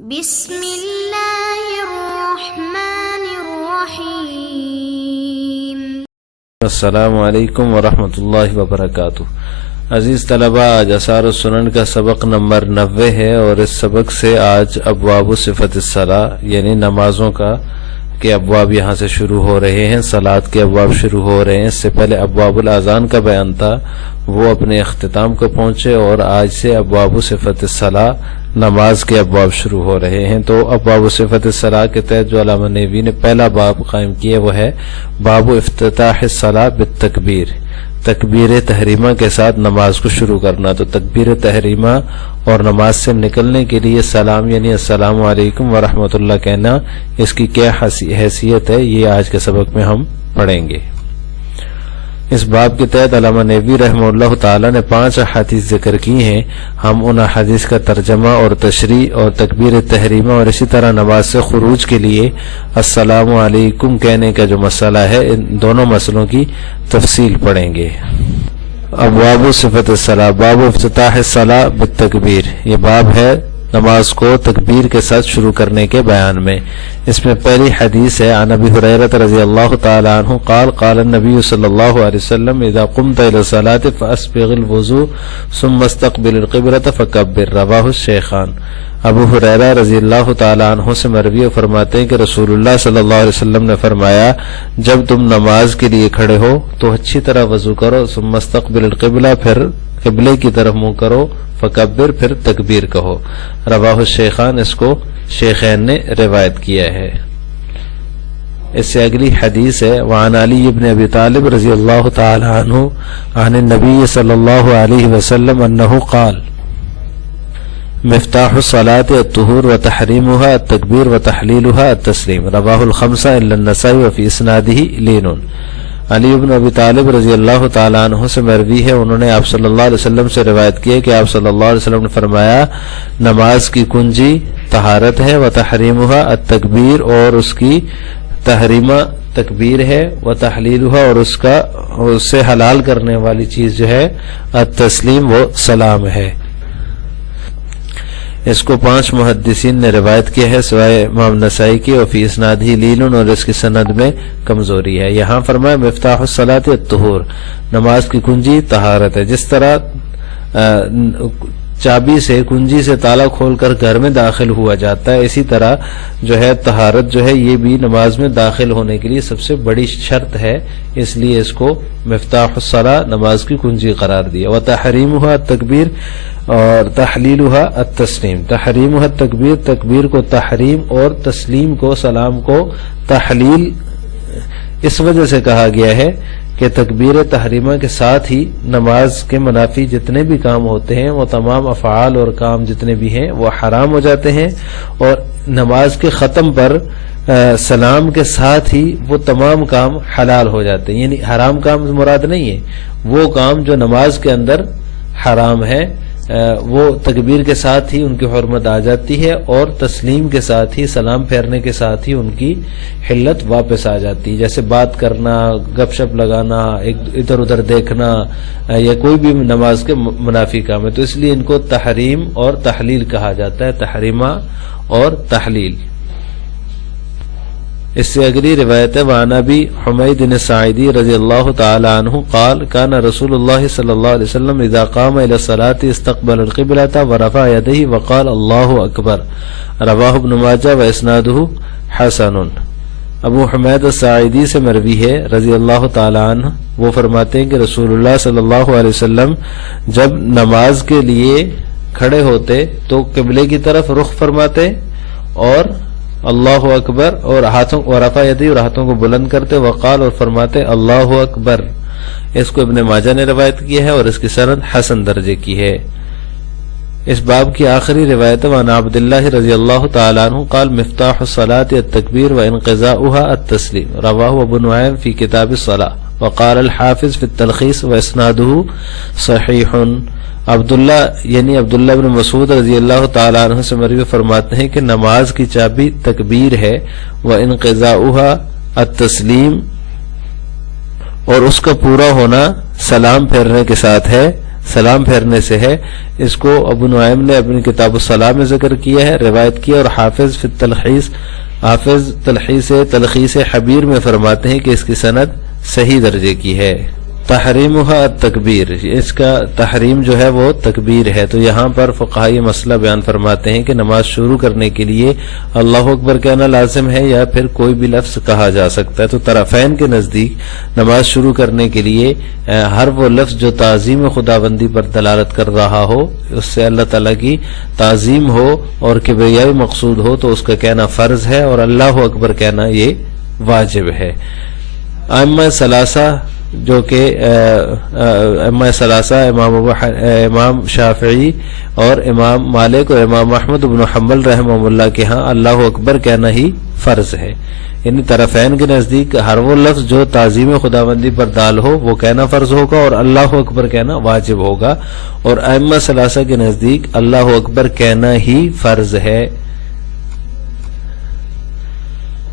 بسم اللہ الرحمن الرحیم۔ السلام علیکم ورحمۃ اللہ وبرکاتہ۔ عزیز طلبہ، آج آثار السنن کا سبق نمبر 90 ہے اور اس سبق سے آج ابواب صفت الصلاۃ یعنی نمازوں کے ابواب یہاں سے شروع ہو رہے ہیں، صلاۃ کے ابواب شروع ہو رہے ہیں۔ اس سے پہلے ابواب الاذان کا بیان تھا، وہ اپنے اختتام کو پہنچے اور آج سے ابواب صفت الصلاۃ نماز کے ابواب شروع ہو رہے ہیں۔ تو ابواب صفت الصلاۃ کے تحت جو علامہ نیوی نے پہلا باب قائم کیا وہ ہے باب افتتاح الصلاۃ بالتکبیر، تکبیر تحریمہ کے ساتھ نماز کو شروع کرنا۔ تو تکبیر تحریمہ اور نماز سے نکلنے کے لیے سلام یعنی السلام علیکم ورحمۃ اللہ کہنا، اس کی کیا حیثیت ہے، یہ آج کے سبق میں ہم پڑھیں گے۔ اس باب کے تحت علامہ نیوی رحمہ اللہ تعالی نے 5 احادیث ذکر کی ہیں۔ ہم ان احادیث کا ترجمہ اور تشریح اور تکبیر تحریمہ اور اسی طرح نماز سے خروج کے لیے السلام علیکم کہنے کا جو مسئلہ ہے، ان دونوں مسئلوں کی تفصیل پڑھیں گے۔ ابواب صفت الصلاۃ، باب افتتاح الصلاۃ بالتکبیر، یہ باب ہے نماز کو تکبیر کے ساتھ شروع کرنے کے بیان میں۔ اس میں پہلی حدیث ہے عن ابی ہریرہ رضی اللہ تعالی عنہ قال قال النبی صلی اللہ علیہ وسلم اذا قمت الى الصلاۃ فاسبغ الوضوء ثم استقبل القبلۃ فکبر، رواہ الشیخان۔ ابو ہریرہ رضی اللہ تعالی عنہ سے مروی فرماتے ہیں کہ رسول اللہ صلی اللہ علیہ وسلم نے فرمایا، جب تم نماز کے لیے کھڑے ہو تو اچھی طرح وضو کرو، ثم استقبل القبلہ، پھر قبلے کی طرف منہ کرو، فکبر، پھر تکبیر کہو، رواہ الشیخان، اس کو شیخین نے روایت کیا ہے۔ اس سے اگلی حدیث ہے وعن علی بن ابی طالب رضی اللہ تعالی عنہ عن النبی صلی اللہ علیہ وسلم انہ قال مفتاح الصلاۃ الطہور وتحریمها التکبیر وتحلیلها التسلیم، رواہ الخمسہ الا النسائی وفی اسنادہ لین۔ علی بن ابی طالب رضی اللہ تعالی عنہ سے مروی ہے، انہوں نے آپ صلی اللہ علیہ وسلم سے روایت کی ہے کہ آپ صلی اللہ علیہ وسلم نے فرمایا، نماز کی کنجی طہارت ہے، وتحریمها التکبیر، اور اس کی تحریمہ تکبیر ہے، وتحلیلها، اور اس سے حلال کرنے والی چیز جو ہے التسلیم، وہ سلام ہے۔ اس کو 5 محدثین نے روایت کیا ہے سوائے امام نسائی کی، اور فی اسناد ہی لین، اور اس کی سند میں کمزوری ہے۔ یہاں فرمایا مفتاح الصلاۃ الطہور، نماز کی کنجی طہارت ہے۔ جس طرح چابی سے کنجی سے تالا کھول کر گھر میں داخل ہوا جاتا ہے، اسی طرح جو ہے طہارت جو ہے یہ بھی نماز میں داخل ہونے کے لیے سب سے بڑی شرط ہے، اس لیے اس کو مفتاح الصلاۃ نماز کی کنجی قرار دیا۔ وتحریمها التکبیر اور تحلیلها التسلیم، تحریمها التکبیر، تکبیر کو تحریم اور تسلیم کو سلام کو تحلیل اس وجہ سے کہا گیا ہے کہ تکبیر تحریمہ کے ساتھ ہی نماز کے منافی جتنے بھی کام ہوتے ہیں، وہ تمام افعال اور کام جتنے بھی ہیں وہ حرام ہو جاتے ہیں، اور نماز کے ختم پر سلام کے ساتھ ہی وہ تمام کام حلال ہو جاتے ہیں۔ یعنی حرام کام مراد نہیں ہے، وہ کام جو نماز کے اندر حرام ہے وہ تکبیر کے ساتھ ہی ان کی حرمت آ جاتی ہے، اور تسلیم کے ساتھ ہی، سلام پھیرنے کے ساتھ ہی ان کی حلت واپس آ جاتی ہے۔ جیسے بات کرنا، گپ شپ لگانا، ادھر ادھر دیکھنا، یا کوئی بھی نماز کے منافی کام ہے، تو اس لیے ان کو تحریم اور تحلیل کہا جاتا ہے، تحریمہ اور تحلیل۔ اس سے اگلی روایت ہے وعن ابی حمید الساعدی رضی اللہ تعالی عنہ قال کان رسول اللہ صلی اللہ علیہ وسلم اذا قام الى الصلاۃ استقبل القبلۃ ورفع یدیہ وقال اللہ اکبر، رواہ ابن ماجہ واسنادہ حسن۔ ابو حمید الساعدی سے مروی ہے رضی اللہ تعالی عنہ، وہ فرماتے ہیں کہ رسول اللہ صلی اللہ علیہ وسلم جب نماز کے لیے کھڑے ہوتے تو قبلے کی طرف رخ فرماتے اور اللہ اکبر، اور ہاتھوں ورفع یدی، اور ہاتھوں کو بلند کرتے، وقال، اور فرماتے اللہ اکبر۔ اس کو ابن ماجہ نے روایت کی ہے اور اس کی سند حسن درجے کی ہے۔ اس باب کی آخری روایت وعن عبداللہ رضی اللہ تعالی عنہ قال مفتاح الصلاۃ التکبیر وانقضاؤها التسلیم، رواہ ابو نعیم فی کتاب الصلاۃ، وقال الحافظ فی التلخیص واسنادہ صحیح۔ عبداللہ یعنی عبداللہ بن مسعود رضی اللہ تعالی عنہ سے مروی فرماتے ہیں کہ نماز کی چابی تکبیر ہے، وانقضاؤها التسلیم، اور اس کا پورا ہونا سلام پھیرنے کے ساتھ ہے۔ سلام پھیرنے سے ہے. اس کو ابو نعیم نے اپنی کتاب الصلاۃ میں ذکر کیا ہے، روایت کیا، اور حافظ تلخیص حبیر میں فرماتے ہیں کہ اس کی سند صحیح درجے کی ہے. تحریمها التکبیر، اس کا تحریم جو ہے وہ تکبیر ہے. تو یہاں پر فقہاء یہ مسئلہ بیان فرماتے ہیں کہ نماز شروع کرنے کے لیے اللہ اکبر کہنا لازم ہے یا پھر کوئی بھی لفظ کہا جا سکتا ہے. تو طرفین کے نزدیک نماز شروع کرنے کے لیے ہر وہ لفظ جو تعظیم خداوندی پر دلالت کر رہا ہو، اس سے اللہ تعالیٰ کی تعظیم ہو اور کبریائی مقصود ہو، تو اس کا کہنا فرض ہے، اور اللہ اکبر کہنا یہ واجب ہے. ائمہ ثلاثہ جو کہ ائمہ ثلاثہ امام شافعی اور امام مالک اور امام احمد بن حنبل رحمہ اللہ کے ہاں اللہ اکبر کہنا ہی فرض ہے. یعنی طرفین کے نزدیک ہر وہ لفظ جو تعظیم خداوندی پر دال ہو وہ کہنا فرض ہوگا اور اللہ اکبر کہنا واجب ہوگا، اور ائمہ ثلاثہ کے نزدیک اللہ اکبر کہنا ہی فرض ہے.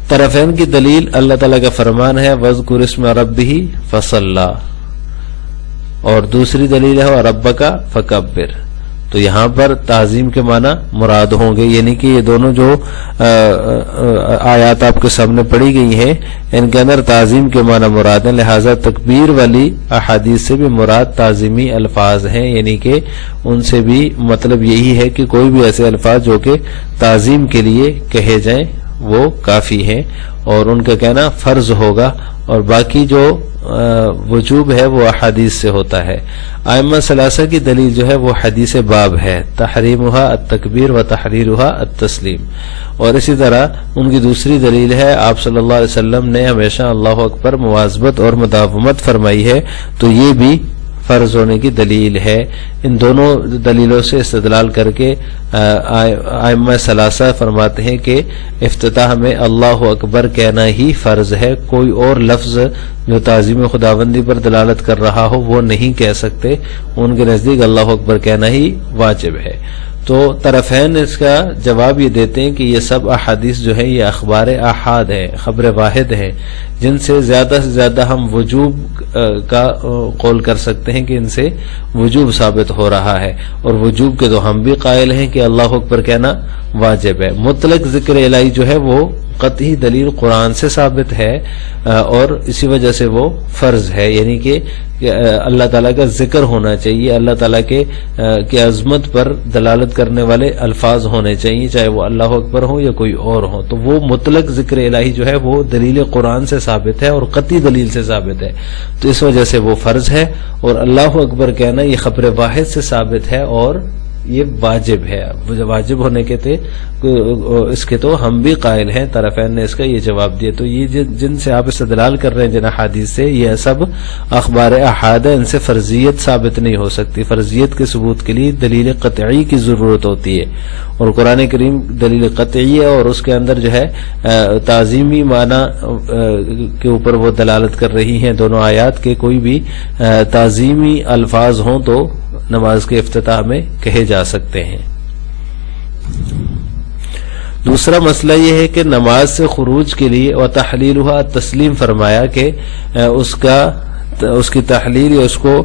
طرفین کی دلیل اللہ تعالیٰ کا فرمان ہے وَاذْكُرِ اسْمَ رَبِّهِ فَصَلَّى، اور دوسری دلیل ہے وَرَبَّكَ فَكَبِّرْ. تو یہاں پر تعظیم کے معنی مراد ہوں گے، یعنی کہ یہ دونوں جو آیات آپ کے سامنے پڑھی گئی ہیں ان کے اندر تعظیم کے معنی مراد ہیں، لہٰذا تکبیر والی احادیث سے بھی مراد تعظیمی الفاظ ہیں، یعنی کہ ان سے بھی مطلب یہی ہے کہ کوئی بھی ایسے الفاظ جو کہ تعظیم کے لیے کہے جائیں وہ کافی ہیں اور ان کا کہنا فرض ہوگا، اور باقی جو وجوب ہے وہ احادیث سے ہوتا ہے. ائمہ ثلاثہ کی دلیل جو ہے وہ حدیث باب ہے، تحریمها التکبیر و تحریرها التسلیم. اور اسی طرح ان کی دوسری دلیل ہے آپ صلی اللہ علیہ وسلم نے ہمیشہ اللہ اکبر مواظبت اور مداومت فرمائی ہے، تو یہ بھی فرض ہونے کی دلیل ہے. ان دونوں دلیلوں سے استدلال کر کے ائمہ ثلاثہ فرماتے ہیں کہ افتتاح میں اللہ اکبر کہنا ہی فرض ہے، کوئی اور لفظ جو تعظیم خداوندی پر دلالت کر رہا ہو وہ نہیں کہہ سکتے. ان کے نزدیک اللہ اکبر کہنا ہی واجب ہے. تو طرفین اس کا جواب یہ دیتے ہیں کہ یہ سب احادیث جو ہیں یہ اخبار احاد ہے، خبر واحد ہے، جن سے زیادہ ہم وجوب کا قول کر سکتے ہیں کہ ان سے وجوب ثابت ہو رہا ہے، اور وجوب کے تو ہم بھی قائل ہیں کہ اللہ اکبر کہنا واجب ہے. مطلق ذکر الہی جو ہے وہ قطعی دلیل قرآن سے ثابت ہے اور اسی وجہ سے وہ فرض ہے، یعنی کہ اللہ تعالیٰ کا ذکر ہونا چاہیے، اللہ تعالیٰ کے عظمت پر دلالت کرنے والے الفاظ ہونے چاہیے، چاہے وہ اللہ اکبر ہو یا کوئی اور ہو. تو وہ مطلق ذکر الہی جو ہے وہ دلیل قرآن سے ثابت ہے اور قطعی دلیل سے ثابت ہے، تو اس وجہ سے وہ فرض ہے. اور اللہ اکبر کہنا یہ خبر واحد سے ثابت ہے اور یہ واجب ہے. واجب ہونے کے تھے اس کے تو ہم بھی قائل ہیں. طرفین نے اس کا یہ جواب دیا. تو یہ جن سے آپ استدلال کر رہے ہیں جن احادیث سے، یہ سب اخبار احاد ہے، ان سے فرضیت ثابت نہیں ہو سکتی. فرضیت کے ثبوت کے لیے دلیل قطعی کی ضرورت ہوتی ہے، اور قرآن کریم دلیل قطعی ہے اور اس کے اندر جو ہے تعظیمی معنی کے اوپر وہ دلالت کر رہی ہیں. دونوں آیات کے کوئی بھی تعظیمی الفاظ ہوں تو نماز کے افتتاح میں کہے جا سکتے ہیں. دوسرا مسئلہ یہ ہے کہ نماز سے خروج کے لیے وتحلیلها تسلیم فرمایا کہ اس کی تحلیل یا اس کو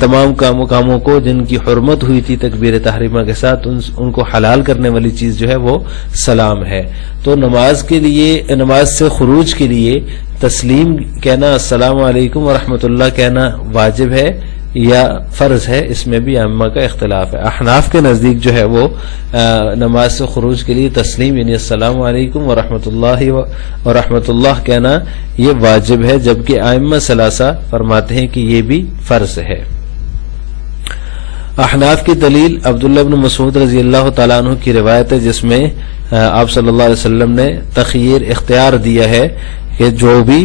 تمام کاموں کو جن کی حرمت ہوئی تھی تکبیر تحریمہ کے ساتھ ان کو حلال کرنے والی چیز جو ہے وہ سلام ہے. تو نماز سے خروج کے لیے تسلیم کہنا، السلام علیکم ورحمۃ اللہ کہنا واجب ہے یا فرض ہے، اس میں بھی ائمہ کا اختلاف ہے. احناف کے نزدیک جو ہے وہ نماز سے خروج کے لیے تسلیم یعنی السلام علیکم ورحمۃ اللہ کہنا یہ واجب ہے، جبکہ ائمہ ثلاثہ فرماتے ہیں کہ یہ بھی فرض ہے. احناف کی دلیل عبداللہ بن مسعود رضی اللہ تعالیٰ عنہ کی روایت ہے، جس میں آپ صلی اللہ علیہ وسلم نے تخیر اختیار دیا ہے کہ جو بھی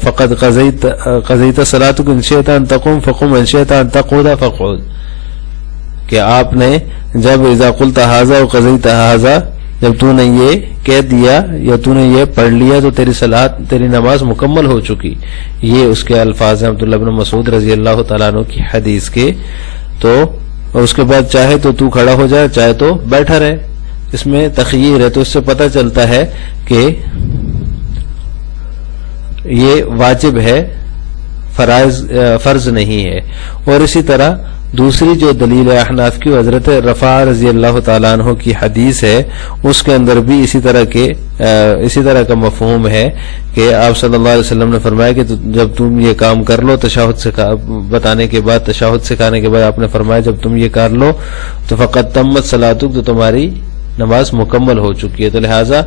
فقد قضیت صلاتک ان شئت ان تقوم فقم ان شئت ان تقعد فقعد، کہ آپ نے جب اذا قلت ھذا وقضیت ھذا، جب تو نے یہ کہہ دیا یا تو نے یہ پڑھ لیا تو تیری نماز مکمل ہو چکی. یہ اس کے الفاظ ہیں عبداللہ بن مسعود رضی اللہ تعالیٰ عنہ کی حدیث کے. تو اس کے بعد چاہے تو کھڑا ہو جائے چاہے تو بیٹھا رہے، اس میں تخییر ہے. تو اس سے پتہ چلتا ہے کہ یہ واجب ہے فرض نہیں ہے. اور اسی طرح دوسری جو دلیل ہے احناف کی حضرت رفاع رضی اللہ تعالیٰ عنہ کی حدیث ہے، اس کے اندر بھی اسی طرح کا مفہوم ہے کہ آپ صلی اللہ علیہ وسلم نے فرمایا کہ جب تم یہ کام کر لو، تشہد بتانے کے بعد، تشہد سکھانے کے بعد آپ نے فرمایا جب تم یہ کر لو تو فقط تمت صلاتک، تو تمہاری نماز مکمل ہو چکی ہے. تو لہٰذا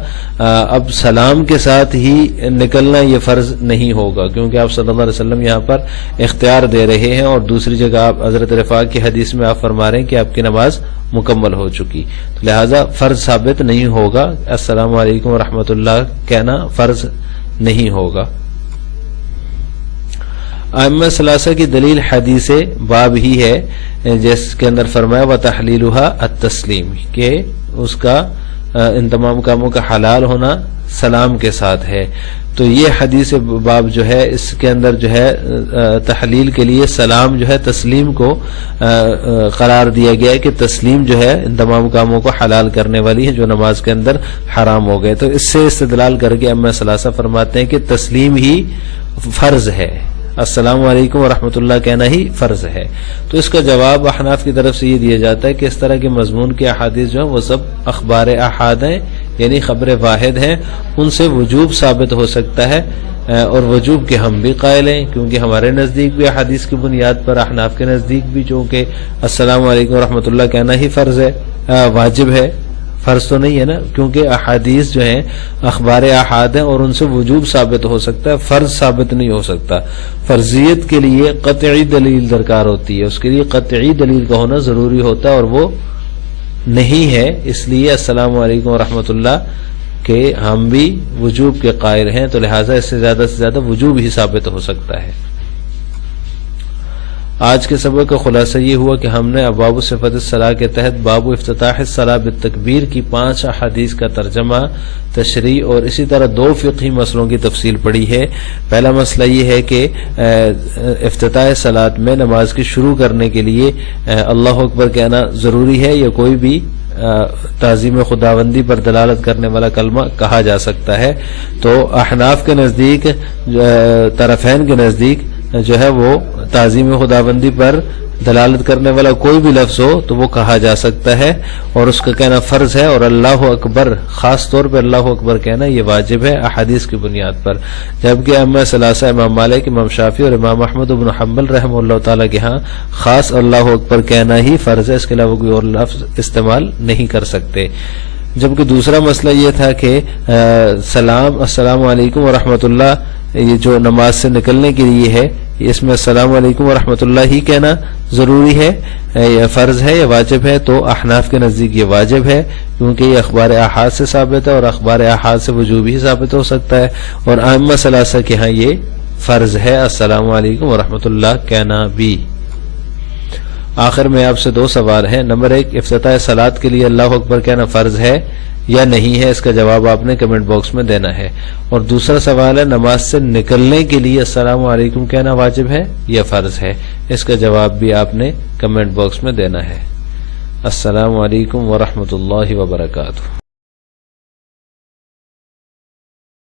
اب سلام کے ساتھ ہی نکلنا یہ فرض نہیں ہوگا، کیونکہ آپ صلی اللہ علیہ وسلم یہاں پر اختیار دے رہے ہیں، اور دوسری جگہ آپ حضرت رفاع کی حدیث میں آپ فرما رہے ہیں کہ آپ کی نماز مکمل ہو چکی. تو لہٰذا فرض ثابت نہیں ہوگا، السلام علیکم ورحمۃ اللہ کہنا فرض نہیں ہوگا. ائمہ ثلاثہ کی دلیل حدیث باب ہی ہے جس کے اندر فرمایا وتحلیلها التسلیم، کہ اس کا ان تمام کاموں کا حلال ہونا سلام کے ساتھ ہے. تو یہ حدیث باب جو ہے اس کے اندر جو ہے تحلیل کے لیے سلام جو ہے تسلیم کو قرار دیا گیا ہے کہ تسلیم جو ہے ان تمام کاموں کو حلال کرنے والی ہے جو نماز کے اندر حرام ہو گئے. تو اس سے استدلال کر کے ائمہ ثلاثہ فرماتے ہیں کہ تسلیم ہی فرض ہے، السلام علیکم ورحمۃ اللہ کہنا ہی فرض ہے. تو اس کا جواب احناف کی طرف سے یہ دیا جاتا ہے کہ اس طرح کے مضمون کے احادیث جو ہیں وہ سب اخبار احاد ہیں، یعنی خبر واحد ہیں، ان سے وجوب ثابت ہو سکتا ہے، اور وجوب کے ہم بھی قائل ہیں، کیونکہ ہمارے نزدیک بھی احادیث کی بنیاد پر، احناف کے نزدیک بھی چونکہ السلام علیکم ورحمۃ اللہ کہنا ہی فرض ہے، واجب ہے، فرض تو نہیں ہے نا، کیونکہ احادیث جو ہیں اخبار احاد ہیں اور ان سے وجوب ثابت ہو سکتا ہے، فرض ثابت نہیں ہو سکتا. فرضیت کے لیے قطعی دلیل درکار ہوتی ہے، اس کے لیے قطعی دلیل کا ہونا ضروری ہوتا ہے، اور وہ نہیں ہے. اس لیے السلام علیکم ورحمۃ اللہ کہ ہم بھی وجوب کے قائل ہیں، تو لہٰذا اس سے زیادہ وجوب ہی ثابت ہو سکتا ہے. آج کے سبق کا خلاصہ یہ ہوا کہ ہم نے ابواب صفت الصلاۃ کے تحت باب افتتاح الصلاۃ بالتکبیر کی 5 احادیث کا ترجمہ، تشریح اور اسی طرح 2 فقہی مسئلوں کی تفصیل پڑھی ہے. پہلا مسئلہ یہ ہے کہ افتتاح صلاۃ میں نماز کی شروع کرنے کے لیے اللہ اکبر کہنا ضروری ہے یا کوئی بھی تعظیم خداوندی پر دلالت کرنے والا کلمہ کہا جا سکتا ہے. تو احناف کے نزدیک، طرفین کے نزدیک جو ہے وہ تعظیم خداوندی پر دلالت کرنے والا کوئی بھی لفظ ہو تو وہ کہا جا سکتا ہے، اور اس کا کہنا فرض ہے، اور اللہ اکبر خاص طور پر اللہ اکبر کہنا یہ واجب ہے احادیث کی بنیاد پر. جبکہ ائمہ ثلاثہ امام مالک، امام شافعی اور امام احمد بن حنبل رحمہ اللہ تعالیٰ کے ہاں خاص اللہ اکبر کہنا ہی فرض ہے، اس کے علاوہ کوئی اور لفظ استعمال نہیں کر سکتے. جبکہ دوسرا مسئلہ یہ تھا کہ السلام علیکم ورحمۃ اللہ یہ جو نماز سے نکلنے کے لیے ہے، اس میں السلام علیکم ورحمۃ اللہ ہی کہنا ضروری ہے یا فرض ہے یا واجب ہے. تو احناف کے نزدیک یہ واجب ہے، کیونکہ یہ اخبار احاد سے ثابت ہے، اور اخبار احاد سے وجوب ہی ثابت ہو سکتا ہے. اور ائمہ ثلاثہ کے ہاں یہ فرض ہے السلام علیکم ورحمۃ اللہ کہنا بھی. آخر میں آپ سے 2 سوال ہیں. نمبر 1، افتتاح صلاۃ کے لیے اللہ اکبر کہنا فرض ہے یا نہیں ہے؟ اس کا جواب آپ نے کمنٹ باکس میں دینا ہے. اور دوسرا سوال ہے، نماز سے نکلنے کے لیے السلام علیکم کہنا واجب ہے یا فرض ہے؟ اس کا جواب بھی آپ نے کمنٹ باکس میں دینا ہے. السلام علیکم ورحمۃ اللہ وبرکاتہ.